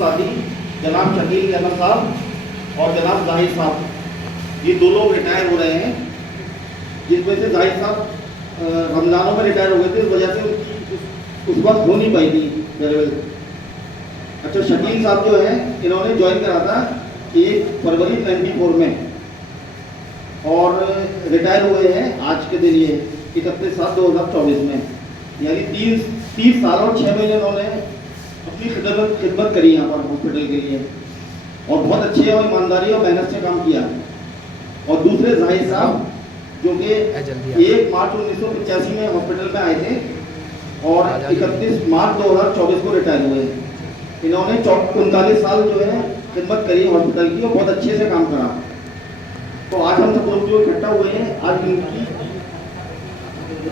साथी जनाब शकील अहमद साहब और जनाब जाहिद साहब, ये दो लोग रिटायर हो रहे हैं, जिसमें से जाहिद साहब रमज़ानों में रिटायर हो गए थे, इस वजह से उनकी उस वक्त हो नहीं पाई थी फेयरवेल। अच्छा, शकील साहब जो है इन्होंने ज्वाइन करा था 1 फरवरी 94 में और रिटायर हुए हैं आज के दिन ये 31/7/2024 में, यानी 30 साल और 6 महीने उन्होंने अपनी खिदमत करी यहाँ पर हॉस्पिटल के लिए, और बहुत अच्छे और ईमानदारी और मेहनत से काम किया। और दूसरे जाहिद साहब जो कि 1 मार्च 1985 में हॉस्पिटल में आए थे और 31 मार्च 2024 को रिटायर हुए। इन्होंने 39 साल जो है खिदमत करी हॉस्पिटल की और बहुत अच्छे से काम करा। तो आज हम सब लोग जो इकट्ठा हुए हैं, आज इनकी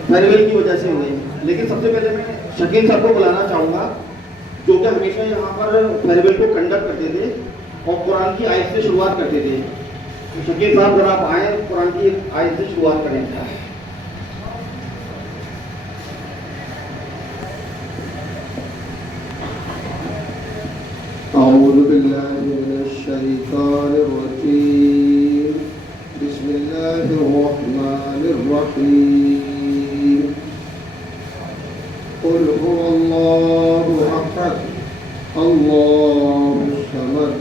फेयरवेल की वजह से हुए हैं। लेकिन सबसे पहले मैं शकील साहब को बुलाना चाहूँगा, जो कि हमेशा यहाँ पर फेयरवेल को कंडक्ट करते थे और कुरान की आयत से शुरुआत करते थे। तो शकील साहब जरा आप आए, कुरान की आयत से शुरुआत करें। अऊज़ु बिल्लाहि मिनश शैतानिर रजीम, बिस्मिल्लाहिर रहमानिर रहीम। क़ुल हुवल्लाहु अहद, अल्लाहुस समद,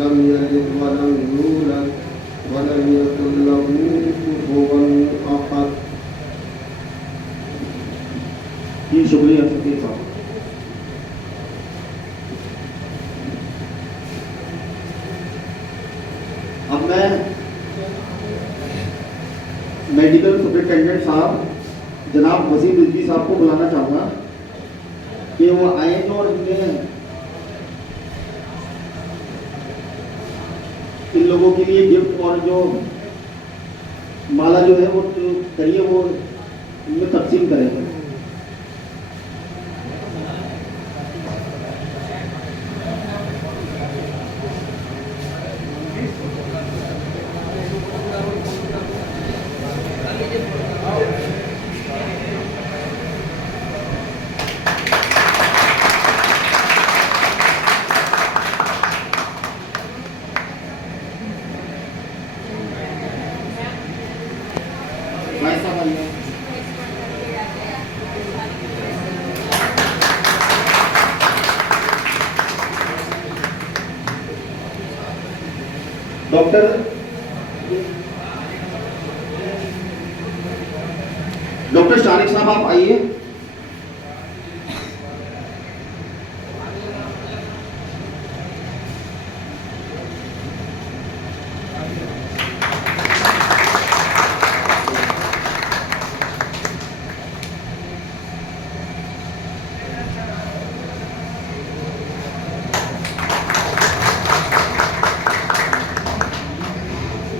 लम यलिद व लम यूलद व लम यकुल लहू कुफुवन अहद। जी शुक्रिया शकील साहब। अब मैं मेडिकल सुपरिटेंडेंट साहब जनाब वसीम रिजवी साहब को बुलाना चाहूँगा कि वो आए तो और इन लोगों के लिए गिफ्ट और जो माला जो है वो करिए, वो इनमें तकसीम करेंगे। डॉक्टर शारिक साहब आप आइए।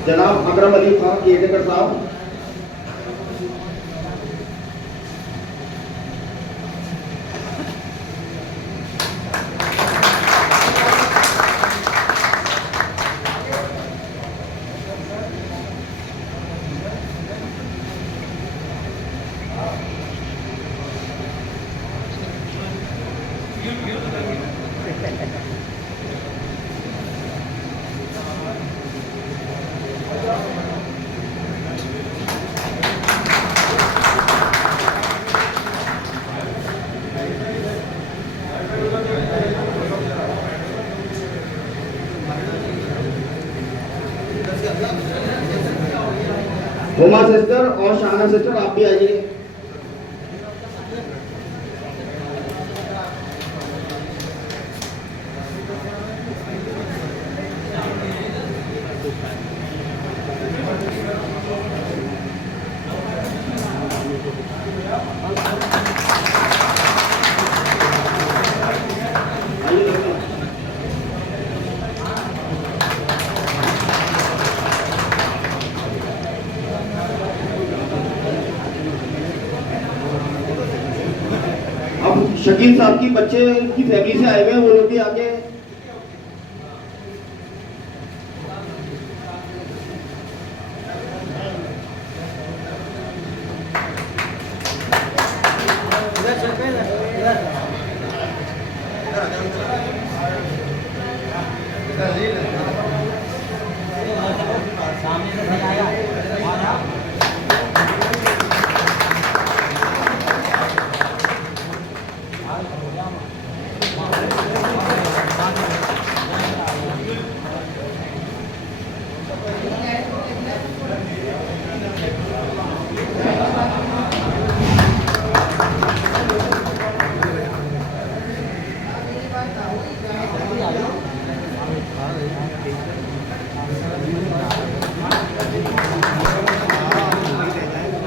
जनाब अकरम अली खान केडेकर साहब, हुमा सिस्टर और शाना सिस्टर आप भी आइए। शकील साहब की बच्चे की फैमिली से आए हुए हैं, वो लोग भी आगे। इधर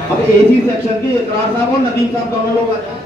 अब एसी सेक्शन के इकरार साहब और नदीम साहब दोनों लोग आ जाए।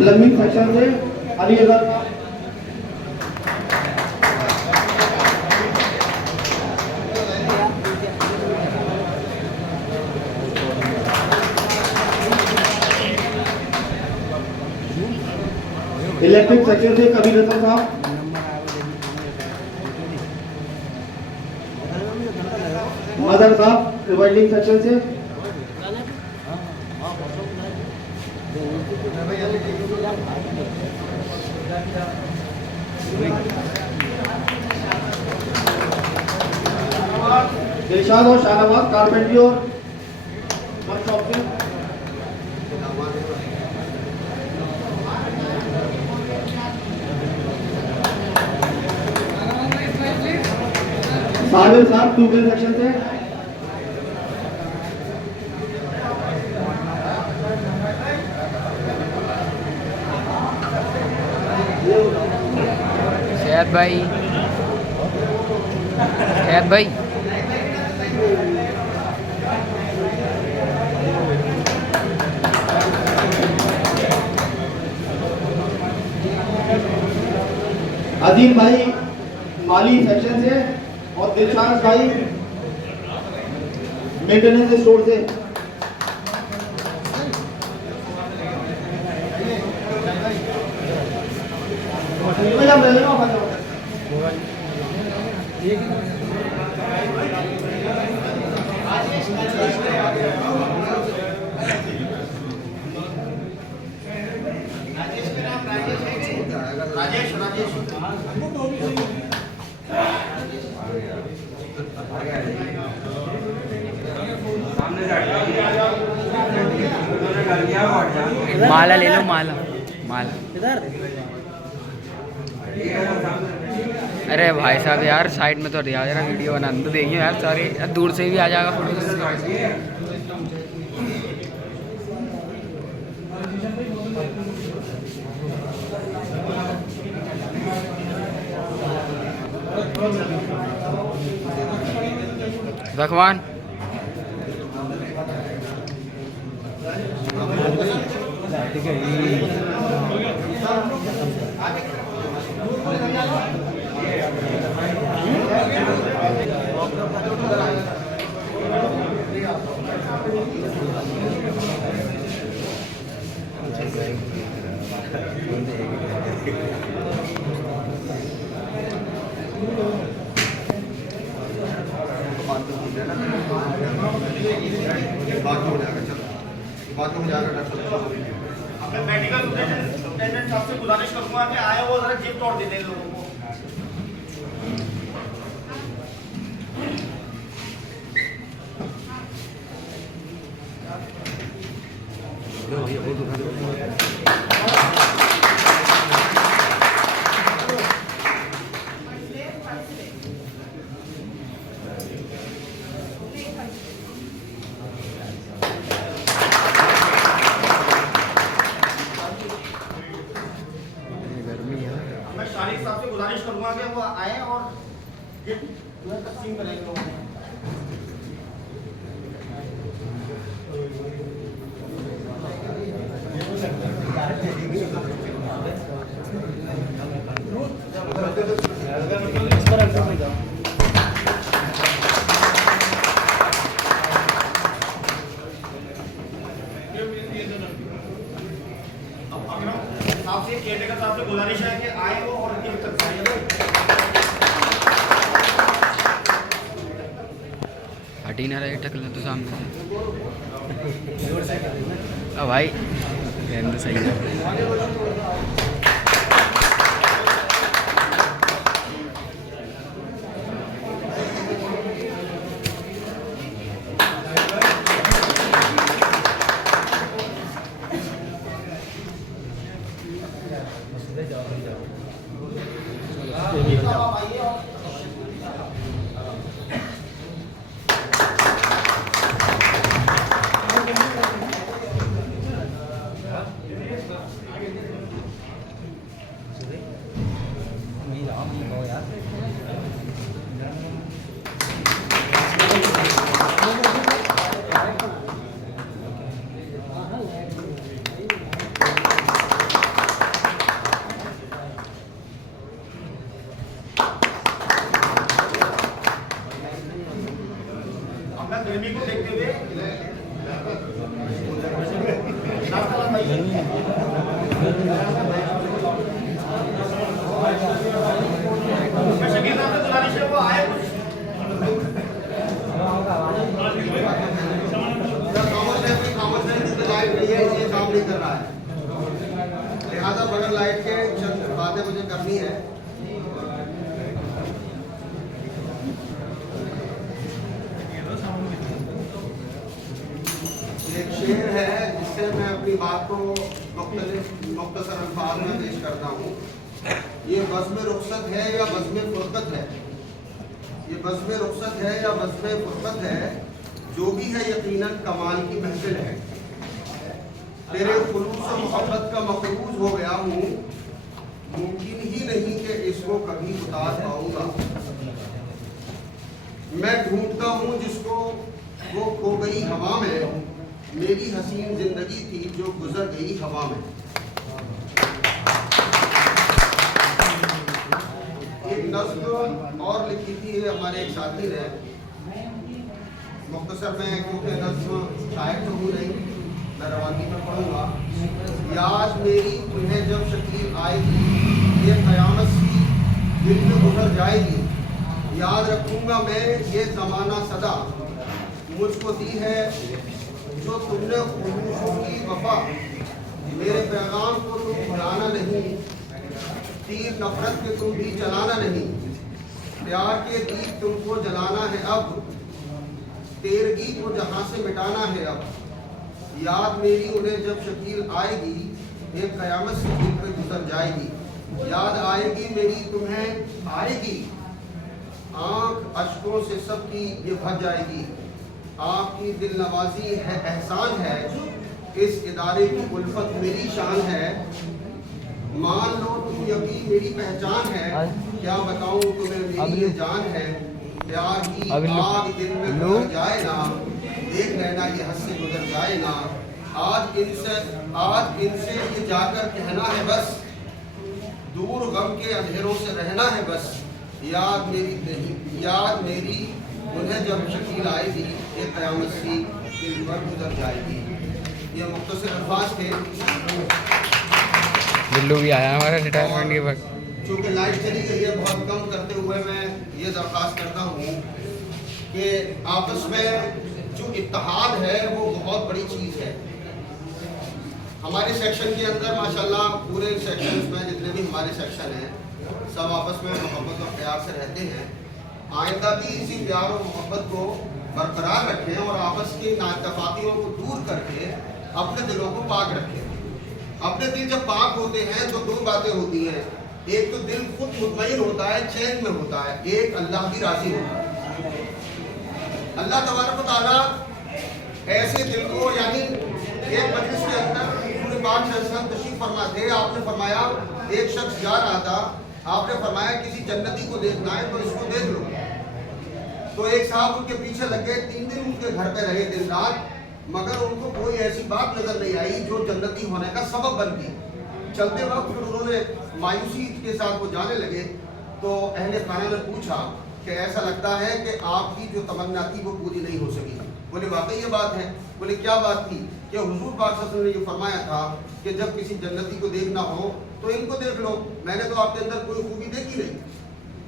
प्लम्बिंग सेक्शन से अली अजहर साहब। इलेक्ट्रिक सेक्शन से कबीर हसन साहब। मदर साहब वेल्डिंग सेक्शन से। दिलशाद और शाहनवाज कारपेंट्री और वर्कशॉप से। साहिल साहब ट्यूबवेल सेक्शन से। शहद भाई अजीम भाई माली सेक्शन से और दिलशाद भाई मेंटेनेंस स्टोर से। माला ले लो माला इधर अरे भाई साहब यार साइड में तो रिया जरा वीडियो बना तो देखिए यार सारे दूर से भी आ जाएगा फोटो। भगवान मैं मेडिकल सुपरिटेंडेंट साहब से गुजारिश करूंगा कि आए वो जरा जीप तोड़ देते हैं लोगों को। साहब से गुजारिश करूंगा कि वो आए और गिफ्ट तकसीम करेंगे लोगों को। हट ही ना रहे टकला तो सामने से। अब भाई रहने दो, सही है। गर्मी को देखते हुए शकील साहब से गुजारिश है वो आए कुछ लाइट नहीं है, इसलिए काम नहीं कर रहा है, लिहाजा बगैर लाइट के चंद बातें मुझे करनी है। एक शेर है जिससे मैं अपनी बात को मुख्तसर अल्फाज में पेश करता हूँ। ये बज़्म रुख़सत है या बज़्म फ़ुरक़त है, ये बज़्म रुख़सत है या बज़्म फ़ुरक़त है, जो भी है यकीनन कमाल की महफ़िल है। तेरे खुलूस और मोहब्बत का मक़रूज़ हो गया हूँ, मुमकिन ही नहीं कि इसको कभी उतार पाऊँगा। मैं ढूंढता हूँ जिसको वो खो गई हवा में, मेरी हसीन जिंदगी थी जो गुजर गई हवा में। एक नज़्म और लिखी थी हमारे एक साथी ने, मुख्तसर में, क्योंकि नज़्म शायर तो हूँ नहीं, मैं रवानी में पढ़ूंगा। याद मेरी तुम्हें जब शकील आएगी, ये क़यामत सी दिल में गुजर जाएगी। याद रखूंगा मैं ये ज़माना सदा, मुझको दी है जो तुमने ख़ुशूसों की वफ़ा। मेरे पैगाम को तुम भुलाना नहीं, तीर नफ़रत के तुम भी चलाना नहीं। प्यार के दीप तुमको जलाना है अब, तेरगी को जहाँ से मिटाना है अब। याद मेरी उन्हें जब शकील आएगी, एक क़यामत से दिल पे गुजर जाएगी। याद आएगी मेरी तुम्हें आएगी, आँख अश्कों से सबकी ये भर जाएगी। आपकी दिल नवाजी है, एहसान है, इस इदारे की उल्फत मेरी शान है। मान लो तुम यकीन मेरी पहचान है, क्या बताऊं तुम्हें मेरी ये जान है। प्यार की आग दिल में गुजर जाए ना, देख लेना ये हद से गुजर जाए ना। आज इनसे ये जाकर कहना है बस, दूर गम के अंधेरों से रहना है बस। याद मेरी नहीं, याद मेरी उन्हें जब शकील आएगी, एक क़यामत सी दिल पर गुजर जाएगी। ये मुख्तसर अल्फाज थे। बिल्लू भी आया हमारा रिटायरमेंट के वक्त। चूँकि लाइट चली गई है, बहुत कम करते हुए मैं ये दरख्वास्त करता हूँ कि आपस में जो इत्तेहाद है वो बहुत बड़ी चीज़ है। हमारे सेक्शन के अंदर माशाल्लाह पूरे सेक्शंस में जितने भी हमारे सेक्शन हैं, सब आपस में मोहब्बत और प्यार से रहते हैं। आइंदा भी इसी प्यार और मोहब्बत को बरकरार रखें और आपस की नाइतफाकियों को दूर करके अपने दिलों को पाक रखें। अपने दिल जब पाक होते हैं तो दो बातें होती हैं, एक तो दिल खुद मुतमईन होता है, चैन में होता है, एक अल्लाह भी राजी होता है। अल्लाह तबारक व तआला ऐसे दिल को, यानी एक मजलिस के अंदर पाक तशरीफ फरमा थे, आपने फरमाया एक शख्स जा रहा था, आपने फरमाया किसी जन्नती को देखना है तो इसको देख लो। तो एक साहब उनके पीछे लग गए, 3 दिन उनके घर पे रहे दिन रात, मगर उनको कोई ऐसी बात नजर नहीं आई जो जन्नती होने का सबब बनती। चलते वक्त फिर उन्होंने मायूसी के साथ वो जाने लगे, तो अहले खाना ने पूछा कि ऐसा लगता है कि आपकी जो तमन्ना थी वो पूरी नहीं हो सकी। बोले वाकई ये बात है। बोले क्या बात थी? कि हुजूर पाक सल्लल्लाहु अलैहि वसल्लम ने ये फरमाया था कि जब किसी जन्नती को देखना हो तो इनको देख लो, मैंने तो आपके अंदर कोई खूबी देखी नहीं।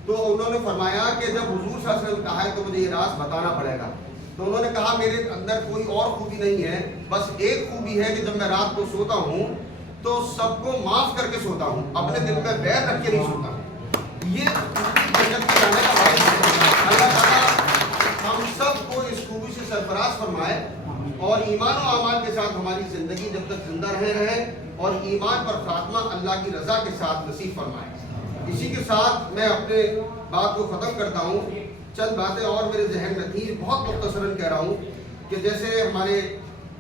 तो उन्होंने फरमाया कि जब हुजूर सल्लल्लाहु अलैहि वसल्लम कहा है तो मुझे ये राज बताना पड़ेगा। तो उन्होंने कहा मेरे अंदर कोई और खूबी नहीं है, बस एक खूबी है कि जब मैं रात को सोता हूँ तो सबको माफ करके सोता हूँ, अपने दिल में बैर रख के नहीं सोता हूँ। ये जन्नत में जाने का भाई अल्लाह ताला हम सबको इस खूबी से सरफराज फरमाए और ईमान और अमाल के साथ हमारी जिंदगी जब तक जिंदा रहे और ईमान पर खात्मा अल्लाह की रजा के साथ नसीब फरमाए। इसी के साथ मैं अपने बात को ख़त्म करता हूँ। चंद बातें और मेरे जहन में थी, बहुत मुख्तसरन कह रहा हूँ कि जैसे हमारे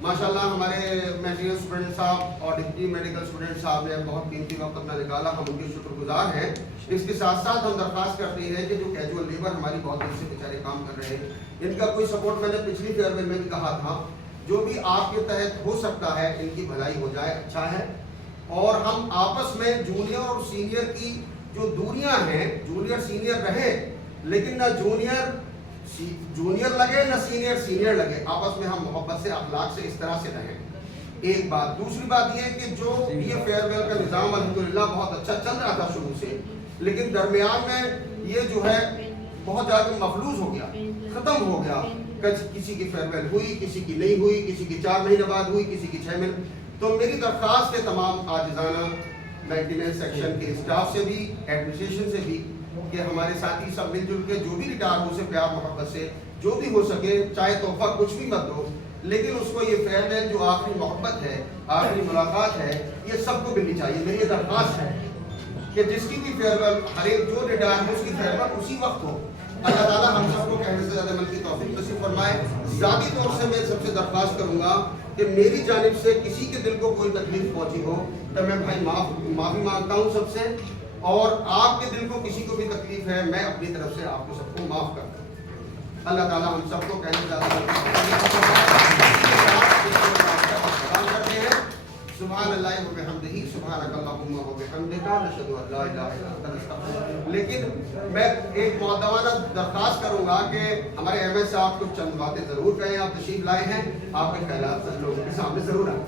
माशाल्लाह हमारे मेडिकल स्टूडेंट साहब और डिप्टी मेडिकल स्टूडेंट साहब ने बहुत कीमती वक्त अपना निकाला, हम उनके शुक्रगुजार हैं। इसके साथ साथ हम दरख्वास्त करते हैं कि जो कैजुअल लेबर हमारी बहुत देर से बेचारे काम कर रहे हैं, इनका कोई सपोर्ट मैंने पिछली फेयरवेल में भी कहा था, जो भी आपके तहत हो सकता है इनकी भलाई हो जाए, अच्छा है। और हम आपस में जूनियर और सीनियर की जो दूरियां हैं, जूनियर सीनियर रहे लेकिन ना जूनियर लगे ना सीनियर लगे, आपस में हम मोहब्बत से अखलाक से इस तरह से रहें। एक बात। दूसरी बात यह कि जो ये फेयरवेल का निज़ाम अल्हम्दुलिल्लाह बहुत अच्छा चल रहा था शुरू से, लेकिन दरमियान में ये जो है बहुत ज़्यादा मफलूज हो गया, ख़त्म हो गया। किसी की फेयरवेल हुई, किसी की नहीं हुई, किसी की 4 महीने बाद हुई, किसी की 6 महीने। तो मेरी दरख्वास्त है तमाम आजिज़ाना मेंटेनेंस सेक्शन के स्टाफ से भी, एडमिनिस्ट्रेशन से भी, कि हमारे साथी सब मिलजुल के जो भी रिटायर हो से प्यार मोहब्बत से जो भी हो सके, चाहे तोहफा कुछ भी मत दो, लेकिन उसको ये फेयरवेल जो आखिरी मोहब्बत है, आखिरी मुलाकात है, ये सबको मिलनी चाहिए। मेरी ये दरख्वास्त है कि जिसकी भी फेयरवेल, हर एक जो रिटायर हो उसकी फेयरवेल उसी वक्त हो। अल्लाह ताला हम सबको कहने से ज़्यादा मन की तौफीक नसीब फरमाए। ज़ाती तौर से मैं सबसे दरख्वास्त करूँगा कि मेरी जानिब से किसी के दिल को कोई तकलीफ पहुँची हो तो मैं भाई माफ़ी मांगता हूँ सबसे, और आपके दिल को किसी को भी तकलीफ है मैं अपनी तरफ से आपको सबको माफ़ करता हूँ। अल्लाह ताला हम सबको कहने से करते हैं। सुभान अल्लाह व बिहम्दिही सुभानकल्लाहुम्मा व बिहम्दिका नशहदु अन ला इलाहा इल्ला अंता नस्तगफिरुक। लेकिन मैं एक मुअद्दबाना दरख्वास्त करूँगा कि हमारे एमएस साहब कुछ चंद बातें ज़रूर कहें। आप तशरीफ लाए हैं, आपके ख्यालात सब लोगों के सामने ज़रूर आए।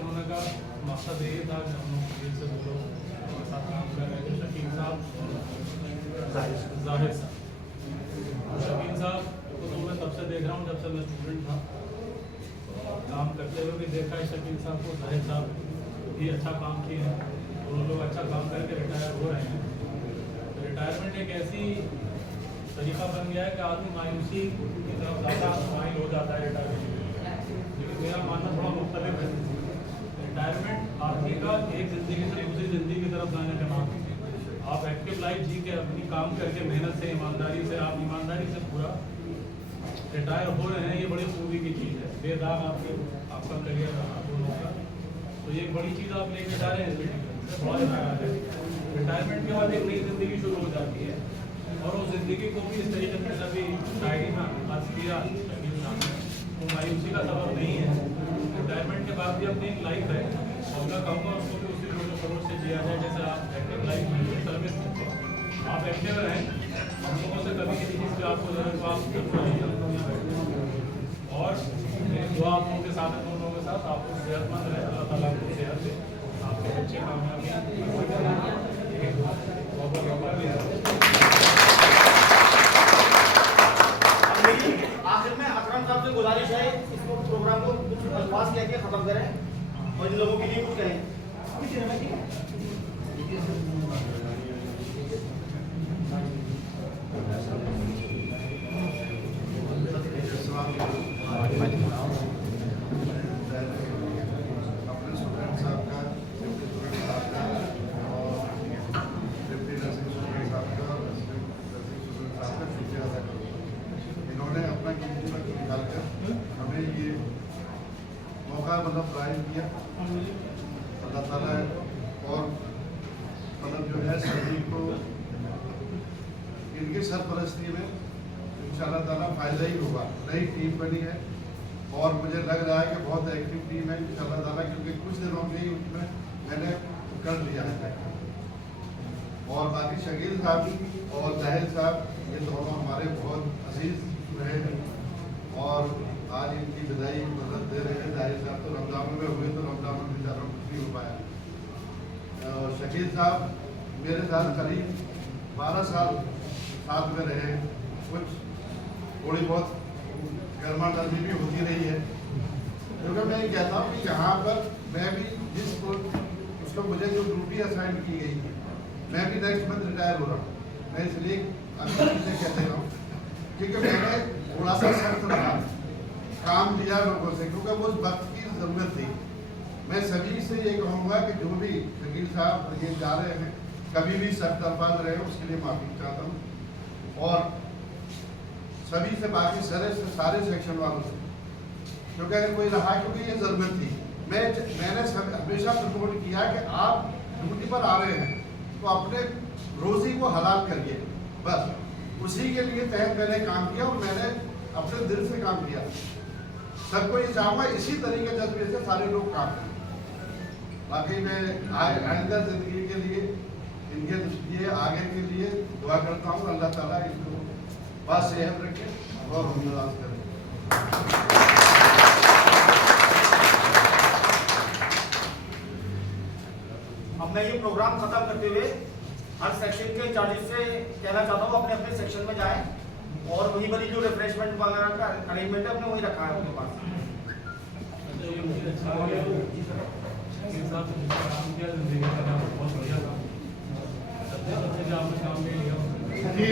होने का मकसद यही था कि हम लोग दिल से दो लोग हमारे साथ काम कर रहे थे, शकील साहब और जाहिर साहब। शकील साहब को तो मैं तब से देख रहा हूँ जब से मैं स्टूडेंट था, और काम करते हुए भी देखा है शकील साहब को। जाहिर साहब भी अच्छा काम किए हैं, दोनों लोग अच्छा काम करके रिटायर हो रहे हैं। तो रिटायरमेंट एक ऐसी तरीका बन गया है कि आदमी मायूसी की तरफ ज़्यादा माइल हो जाता है रिटायरमेंट, लेकिन मेरा मानना थोड़ा मुख्तलिफ है। रिटायरमेंट आदमी का एक ज़िंदगी से दूसरी ज़िंदगी की तरफ जाने का नाम है। आप एक्टिव लाइफ जी के अपनी काम करके मेहनत से, ईमानदारी से, आप ईमानदारी से पूरा रिटायर हो रहे हैं, ये बड़ी खूबी की चीज़ है। बेदाग आपका करियर रहा दोनों का, तो ये एक बड़ी चीज़ आप लेके जा रहे हैं इस बड़ा है। रिटायरमेंट के बाद एक नई ज़िंदगी शुरू हो जाती है, और उस ज़िंदगी को भी इस तरीके से कभी शायरी में आज किया तो मायूसी का सबब नहीं है। रिटायरमेंट के बाद भी अपनी एक लाइफ है, और मैं कहूँगा उसको भी उसी जोश से जिया जाए जैसे आप एक्टिव लाइफ में सर्विस करते हैं। आप एक्टिव रहें, हम लोगों से कभी किसी चीज़ की आपको जरूरत हो आप और मेरी दुआ आप लोगों के साथ है, दोनों के साथ आपको सेहतमंद रहे, अल्लाह ताला आपको सेहत दे, आपके बच्चे कामयाबी। आखिर में अकरम साहब से गुजारिश है इसको प्रोग्राम को कुछ अल्फाज कह के ख़त्म करें और इन लोगों के लिए कुछ कहें। अपने स्टूडेंट साहब का, डिप्टी स्टूडेंट साहब का और डिप्टी नर्सिंग स्टूडेंट साहब का और नर्सिंग स्टूडेंट साहब का शुक्रिया अदा करूँगा। इन्होंने अपना कीमती वक्त निकाल कर हमें ये मौका प्रदान किया। अल्लाह ताला और जो है सभी को इनकी सरपरस्ती में इंशाअल्लाह ताला फ़ायदा ही होगा। नई टीम बनी है और मुझे लग रहा है कि बहुत एक्टिव टीम है इंशाअल्लाह ताला, क्योंकि कुछ दिनों में ही उसमें मैंने कर लिया है और बाकी शकील साहब और जाहिर साहब ये दोनों हमारे बहुत अजीज रहे हैं और आज इनकी विदाई मदद दे रहे हैं। जाहिर साहब तो रमजान में हुए तो रमजान में बेचारा कुछ नहीं हो पाया। और शकील साहब मेरे साथ करीब 12 साल साथ में रहे। कुछ थोड़ी बहुत गर्मा गर्मी भी होती रही है, क्योंकि मैं ये कहता हूँ कि यहाँ पर मैं भी उसको मुझे जो ड्यूटी असाइन की गई थी, मैं भी नेक्स्ट मंथ रिटायर हो रहा हूँ। मैं इसलिए से कहते रहा हूँ क्योंकि मैंने थोड़ा सा सख्त रहा, काम दिया लोगों से, क्योंकि वो उस वक्त की ज़रूरत थी। मैं सभी से ये कहूँगा कि जो भी शकील साहब ये जा रहे हैं, कभी भी सख्त अल्फाज रहे, उसके लिए माफ़ी चाहता हूँ। और सभी से बाकी सारे सेक्शन वालों से, क्योंकि अगर कोई रहा, क्योंकि ये ज़रूरत थी। मैंने हमेशा सपोर्ट किया कि आप ड्यूटी पर आ रहे हैं तो अपने रोज़ी को हलाल करिए, बस उसी के लिए तहत मैंने काम किया और मैंने अपने दिल से काम किया। सबको ये चाहूँगा इसी तरीके जज्बे से सारे लोग काम करें। बाकी मैं आइंदा ज़िंदगी के लिए, इनके लिए, आगे के लिए दुआ करता हूँ। अल्लाह ताला इनको बात सेहत रखे और हमदराज करें। अब मैं ये प्रोग्राम खत्म करते हुए हर सेक्शन के इंचार्जेस से कहना चाहता हूँ अपने अपने सेक्शन में जाएं और वही वाली जो रिफ्रेशमेंट वगैरह का अरेंजमेंट है अपने वही रखा है उनके पास। अच्छा, ये मुझे अच्छा लगा के साथ काम किया, जिंदगी का काम बहुत बढ़िया था। सबसे अच्छे जो आपने काम किया जी